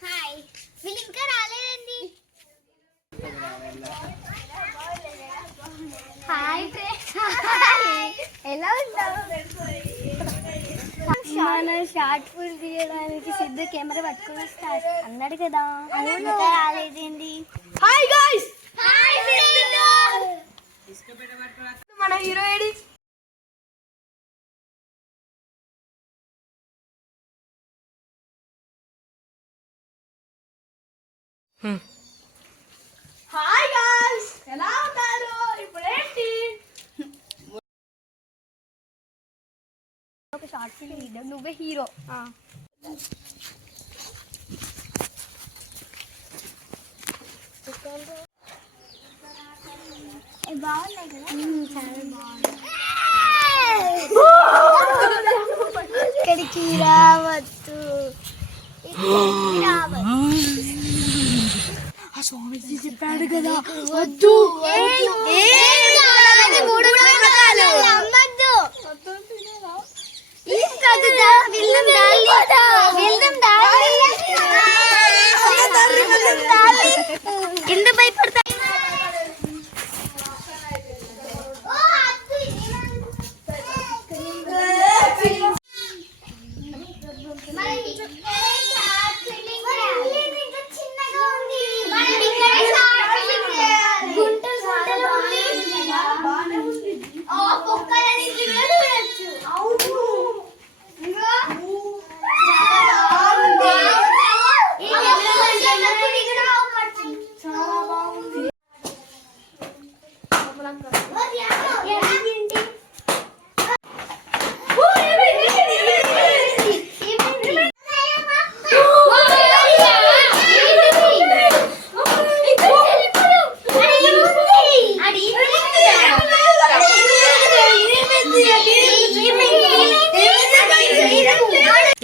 Hi వీళ్ళు ఇంకా రాలేదండి హాయ్ ఎలా ఉన్నావు? మన షార్ట్ ఫుల్ తీయడానికి సిద్ధు కెమెరా పట్టుకుని వస్తాడు. అన్నాడు కదా. ఇంకా రాలేదండి hi guys hi hi guys ఎలా ఉన్నారు? ఇప్పుడు ఏంటి ఒక షార్ట్ ఫిల్మ్ తీద్దాం నువ్వే హీరో బాగున్నాయి కదా? చాలా బాగుంది ఇక్కడికి రావద్దు. ఇక్కడికి రావద్దు. స్వామీజీ చెప్పాడు కదా వద్దు.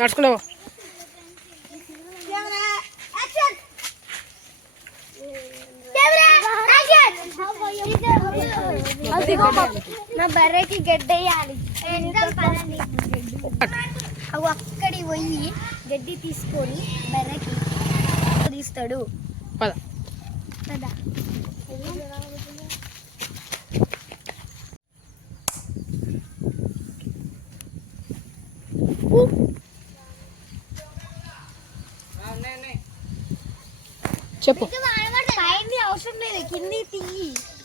నడుచుకున్నావా నా బర్రెకి గడ్డేయాలి అవి అక్కడి పోయి గడ్డి తీసుకొని బర్రెకి తీస్తాడు పద కదా చెప్పు. అవసరం లేదు. కింది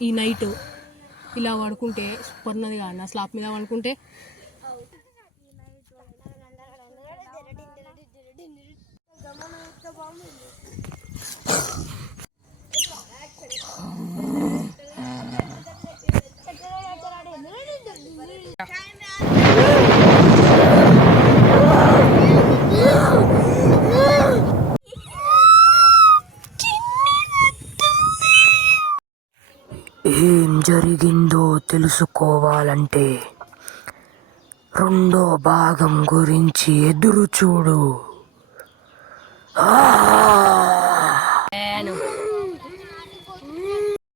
ఈ నైట్ ఇలా పడుకుంటే సూపర్ ఉన్నది కానీ స్లాప్ మీద పడుకుంటే. ఏం జరిగిందో తెలుసుకోవాలంటే రెండో భాగం గురించి ఎదురు చూడు. ఆ